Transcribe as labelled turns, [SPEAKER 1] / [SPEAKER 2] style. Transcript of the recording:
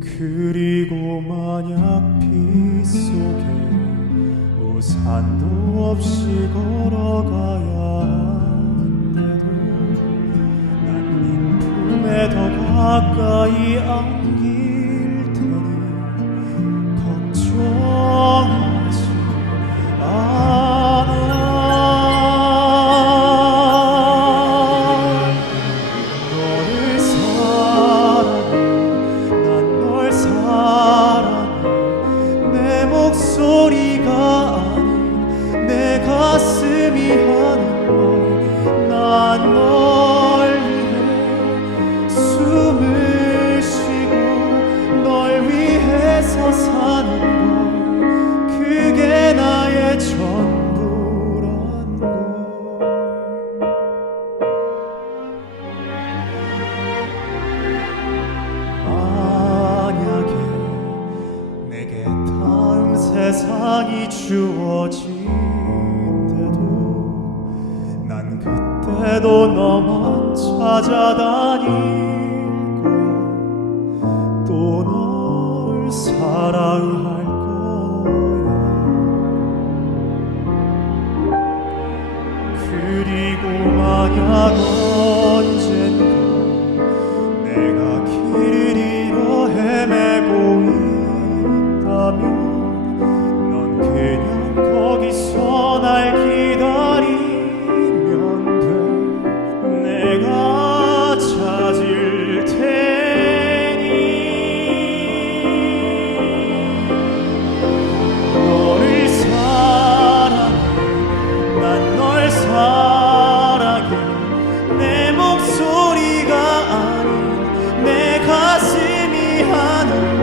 [SPEAKER 1] 그리고 만약 빗속에 우산도 없이 걸어가야 한데도 난네 품에 더 가까이 안 목소리가 아닌 내 가슴이 하는 말난널 위해 숨을 쉬고 널 위해서 사는 세상이 주어진대도 난 그때도 너만 찾아다닐 거야. 또 널 사랑할 거야. 그리고 만약 언젠가 내가 길을 잃어 헤매고 있다면 하는